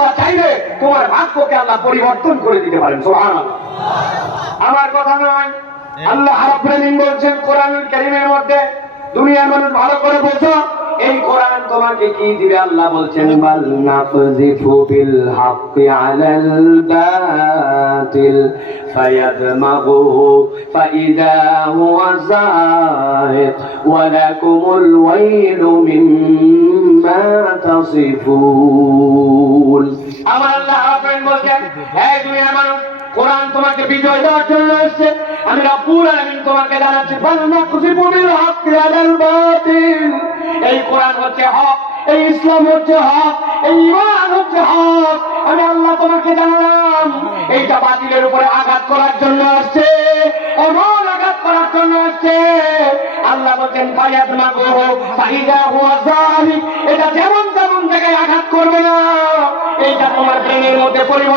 আল্লাহ চাইলে তোমার ভাগ্যকে আল্লাহ পরিবর্তন করে দিতে পারেন। সুবহানাল্লাহ। আমার কথা নয়, আল্লাহ রাব্বুল আলামিন বলছেন কোরআনুল কারীমের মধ্যে, দুনিয়ার মানুষ ভালো করে বোঝো, এই কোরআন তোমাকে কি দিবে? আল্লাহ বলছেন বাল নাফযিফু বিল হাক্কি আলাল বাতিল ফায়াদমাগুহু ফাইদা হুয়া যাহিক ওয়া লাকুমুল ওয়াইলু মিম্মা তাসিফুন। আমার আল্লাহ রাব্বুল বলছেন, হে দুনিয়ার মানুষ, কোরআন তোমাকে বিজয় দেওয়ার জন্য এসেছে। আমি রব্বুল আলামিন তোমাকে জানাচ্ছি বাল নাফযিফু বিল হাক্কি আলাল বাতিল। এই কোরআন হচ্ছে হক, এই ইসলাম হচ্ছে হক, এই ঈমান হচ্ছে হক। আমি আল্লাহ তোমাকে জানালাম এইটা বাতিলের উপরে আঘাত করার জন্য আসছে, এমন আঘাত করার জন্য আসছে। আল্লাহ বলেন ফায়াদমাগুহু ফাইদা হুয়া যাহিক। এটা যেমন তেমন জায়গায় আঘাত করবে না, এইটা তোমার ব্রেনের মধ্যে পরিবর্তন